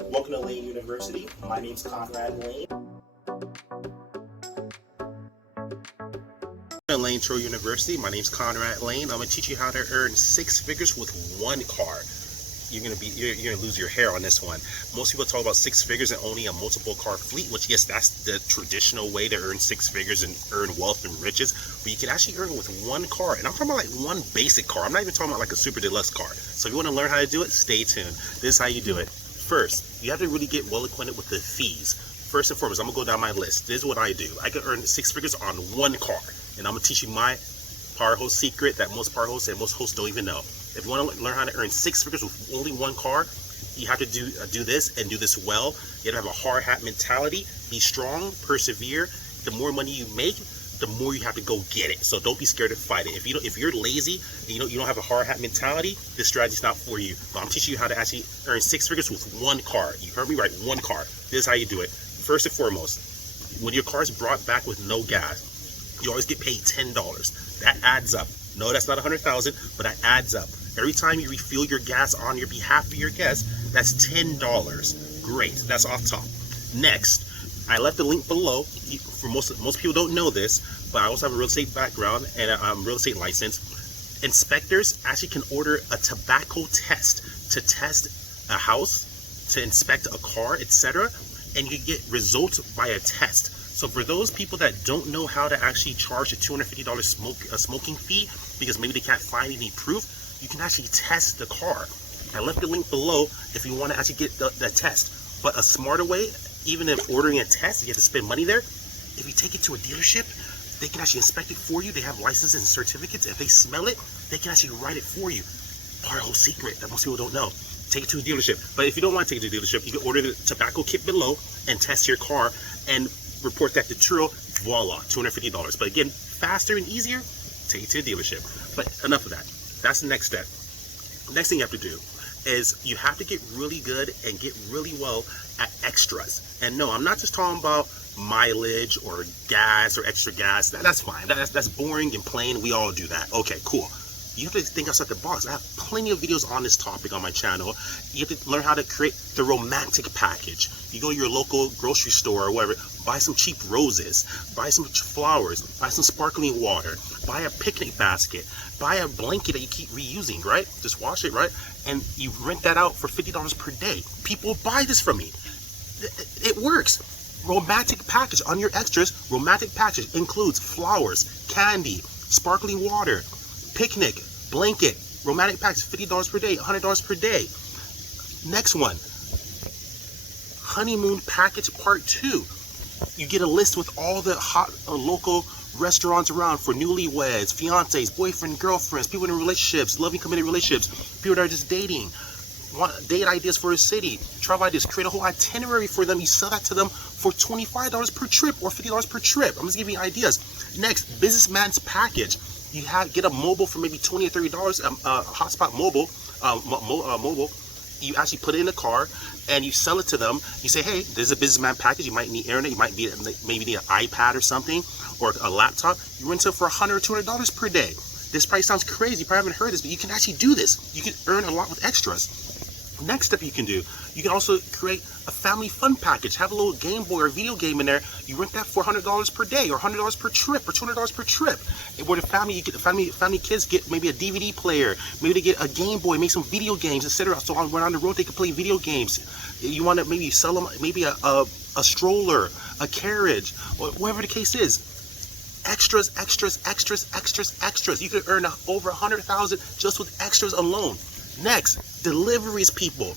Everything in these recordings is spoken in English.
Welcome to Layn University. My name's Conrad Layn. Layn Turo University. My name's Conrad Layn. I'm gonna teach you how to earn 6 figures with one car. You're gonna lose your hair on this one. Most people talk about 6 figures and only a multiple car fleet, which yes, that's the traditional way to earn 6 figures and earn wealth and riches. But you can actually earn it with one car, and I'm talking about like one basic car. I'm not even talking about like a super deluxe car. So if you want to learn how to do it, stay tuned. This is how you do it. First, you have to really get well acquainted with the fees. First and foremost, I'm gonna go down my list. This is what I do. I can earn 6 figures on one car, and I'm gonna teach you my power host secret that most power hosts and most hosts don't even know. If you want to learn how to earn 6 figures with only one car, you have to do this and do this well. You have to have a hard hat mentality, be strong, persevere. The more money you make, the more you have to go get it. So don't be scared to fight it. If you're lazy and you don't have a hard hat mentality, this strategy's not for you. But I'm teaching you how to actually earn 6 figures with one car. You heard me right, one car. This is how you do it. First and foremost, when your car is brought back with no gas, you always get paid $10. That adds up. No, that's not 100,000, but that adds up. Every time you refill your gas on your behalf of your guests, that's $10. Great, that's off top. Next, I left the link below. For most people don't know this, but I also have a real estate background and a real estate license. Inspectors actually can order a tobacco test to test a house, to inspect a car, etc., and you get results by a test. So for those people that don't know how to actually charge a $250 smoking fee because maybe they can't find any proof, you can actually test the car. I left the link below if you want to actually get the test. But a smarter way, even if ordering a test, you have to spend money there. If you take it to a dealership, they can actually inspect it for you. They have licenses and certificates. If they smell it, they can actually write it for you. Our whole secret that most people don't know. Take it to a dealership. But if you don't want to take it to a dealership, you can order the tobacco kit below and test your car and report that to Turo. Voila, $250. But again, faster and easier, take it to a dealership. But enough of that. That's the next step. Next thing you have to do is you have to get really good and get really well at extras. And no, I'm not just talking about mileage or gas or extra gas. That's fine. That's boring and plain. We all do that. Okay, cool. You have to think outside the box. I have plenty of videos on this topic on my channel. You have to learn how to create the romantic package. You go to your local grocery store or whatever, buy some cheap roses, buy some flowers, buy some sparkling water, buy a picnic basket, buy a blanket that you keep reusing, right? Just wash it, right? And you rent that out for $50 per day. People buy this from me. It works. Romantic package on your extras. Romantic package includes flowers, candy, sparkling water, picnic, blanket, romantic package, $50 per day, $100 per day. Next one, honeymoon package part 2. You get a list with all the hot local restaurants around for newlyweds, fiancés, boyfriend, girlfriends, people in relationships, loving committed relationships, people that are just dating, want date ideas for a city, travel ideas, create a whole itinerary for them. You sell that to them for $25 per trip or $50 per trip. I'm just giving you ideas. Next, businessman's package. You get a mobile for maybe $20 or $30, hotspot mobile, mobile. You actually put it in the car and you sell it to them. You say, hey, this is a businessman package. You might need internet. You might maybe need an iPad or something or a laptop. You rent it for $100 or $200 per day. This probably sounds crazy. You probably haven't heard this, but you can actually do this. You can earn a lot with extras. Next step you can do, you can also create a family fun package. Have a little Game Boy or video game in there. You rent that for $100 per day or $100 per trip or $200 per trip. Where the family, you get the family kids get maybe a DVD player, maybe they get a Game Boy, make some video games, etc. So when on the road they can play video games. You want to maybe sell them maybe a stroller, a carriage, or whatever the case is. Extras, extras, extras, extras, extras. You could earn over $100,000 just with extras alone. Next, deliveries, people.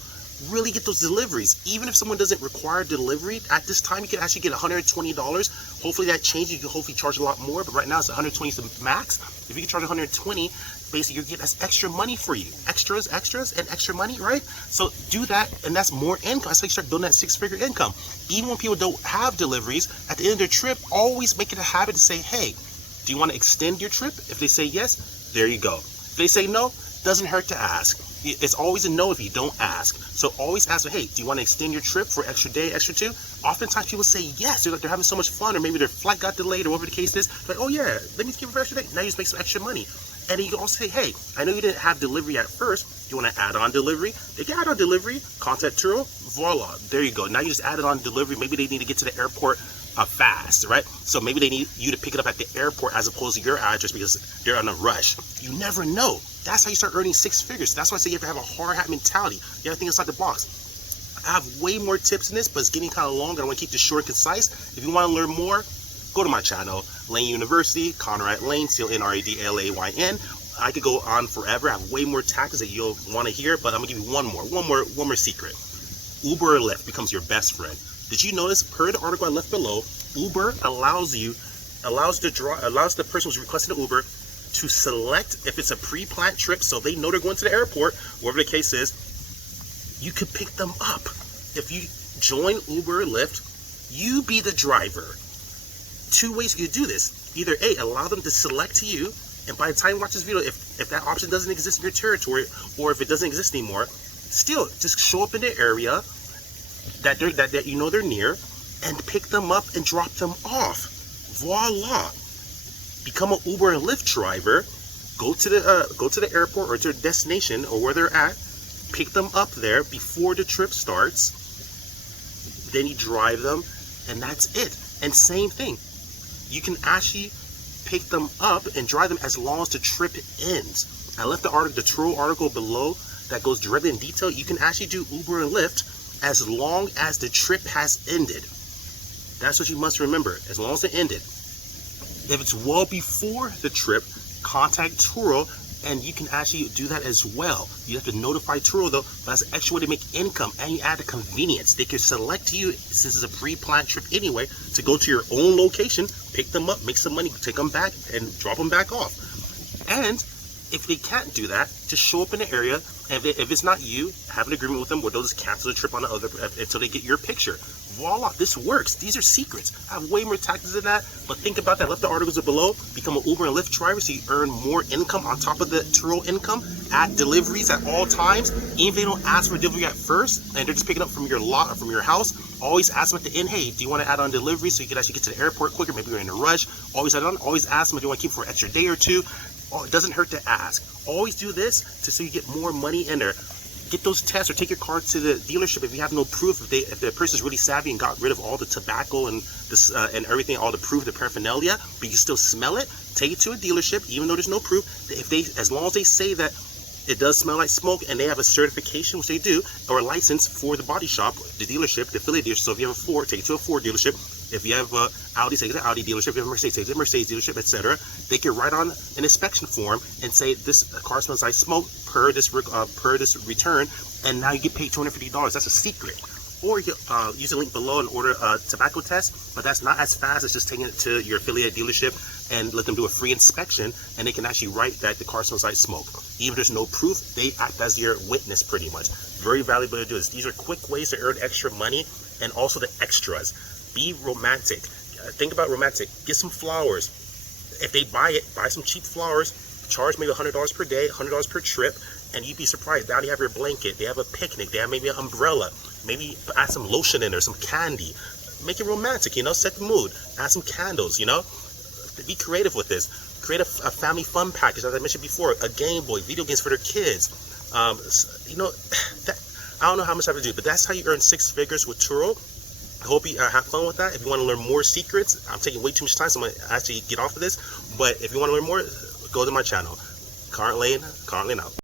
Really get those deliveries. Even if someone doesn't require delivery, at this time you can actually get $120. Hopefully that changes. You can hopefully charge a lot more, but right now it's $120 is the max. If you can charge $120, basically you're getting that's extra money for you. Extras, extras, and extra money, right? So do that, and that's more income. That's how you start building that 6-figure income. Even when people don't have deliveries, at the end of their trip, always make it a habit to say, hey, do you want to extend your trip? If they say yes, there you go. If they say no, doesn't hurt to ask. It's always a no if you don't ask. So always ask, hey, do you want to extend your trip for extra day, extra 2? Oftentimes people say yes. They're like, they're having so much fun, or maybe their flight got delayed, or whatever the case is. They're like, oh yeah, let me give it for extra day. Now you just make some extra money. And then you can also say, hey, I know you didn't have delivery at first, You want to add on delivery? They can add on delivery, contact Turo, voila, there you go. Now you just added on delivery. Maybe they need to get to the airport fast, right? So maybe they need you to pick it up at the airport as opposed to your address because they're on a rush. You never know. That's how you start earning six figures. That's why I say you have to have a hard hat mentality. You have to think outside the box. I have way more tips in this, but it's getting kind of long. I want to keep this short and concise. If you want to learn more, go to my channel, Layn University, Conrad Layn, CONRADLAYN. I could go on forever. I have way more tactics that you'll want to hear, but I'm gonna give you one more secret. Uber or Lyft becomes your best friend. Did you notice, per the article I left below, Uber allows the person who's requesting the Uber to select if it's a pre-planned trip, so they know they're going to the airport, whatever the case is. You could pick them up. If you join Uber or Lyft, you be the driver. Two ways you could do this. Either A, allow them to select to you, and by the time you watch this video, if that option doesn't exist in your territory, or if it doesn't exist anymore, still just show up in the area that you know they're near, and pick them up and drop them off. Voila! Become an Uber and Lyft driver. Go to the airport or to their destination or where they're at. Pick them up there before the trip starts. Then you drive them, and that's it. And same thing, you can actually pick them up and drive them as long as the trip ends. I left the Turo article below that goes directly in detail. You can actually do Uber and Lyft as long as the trip has ended. That's what you must remember, as long as it ended. If it's well before the trip, contact Turo, and you can actually do that as well. You have to notify Turo though, but that's an extra way to make income, and you add the convenience. They can select you, since it's a pre-planned trip anyway, to go to your own location, pick them up, make some money, take them back, and drop them back off. And if they can't do that, just show up in the area, and if it's not you, have an agreement with them where they'll just cancel the trip on the other until they get your picture. Voila, this works. These are secrets. I have way more tactics than that, but think about that. Left the articles below. Become an Uber and Lyft driver so you earn more income on top of the Turo income. Add deliveries at all times. Even if they don't ask for delivery at first and they're just picking up from your lot or from your house, always ask them at the end, hey, do you want to add on delivery so you can actually get to the airport quicker? Maybe you're in a rush. Always add on. Always ask them if you want to keep it for an extra day or two. It doesn't hurt to ask. Always do this so you get more money in there. Get those tests, or take your car to the dealership if you have no proof. If the person's really savvy and got rid of all the tobacco and this and everything, all the proof, the paraphernalia, but you still smell it, take it to a dealership, even though there's no proof. As long as they say that it does smell like smoke and they have a certification, which they do, or a license for the body shop, the dealership, the affiliate dealership. So if you have a Ford, take it to a Ford dealership. If you have Audi, take it to an Audi dealership. If you have a Mercedes, take it to a Mercedes dealership, etc. They can write on an inspection form and say this car smells like smoke per this return, and now you get paid $250. That's a secret. Or you use the link below and order a tobacco test, but that's not as fast as just taking it to your affiliate dealership and let them do a free inspection, and they can actually write that the car smells like smoke. Even if there's no proof, they act as your witness pretty much. Very valuable to do this. These are quick ways to earn extra money, and also the extras. Be romantic. Think about romantic. Get some flowers. If they buy it, buy some cheap flowers. Charge maybe $100 per day, $100 per trip, and you'd be surprised. Now they have your blanket. They have a picnic. They have maybe an umbrella. Maybe add some lotion in there, some candy. Make it romantic, you know, set the mood. Add some candles, you know. Be creative with this. Create a family fun package, as I mentioned before. A Game Boy, video games for their kids. You know, I don't know how much I have to do, but that's how you earn six figures with Turo. I hope you have fun with that. If you want to learn more secrets, I'm taking way too much time, so I'm going to actually get off of this. But if you want to learn more, go to my channel. Conrad Layn out.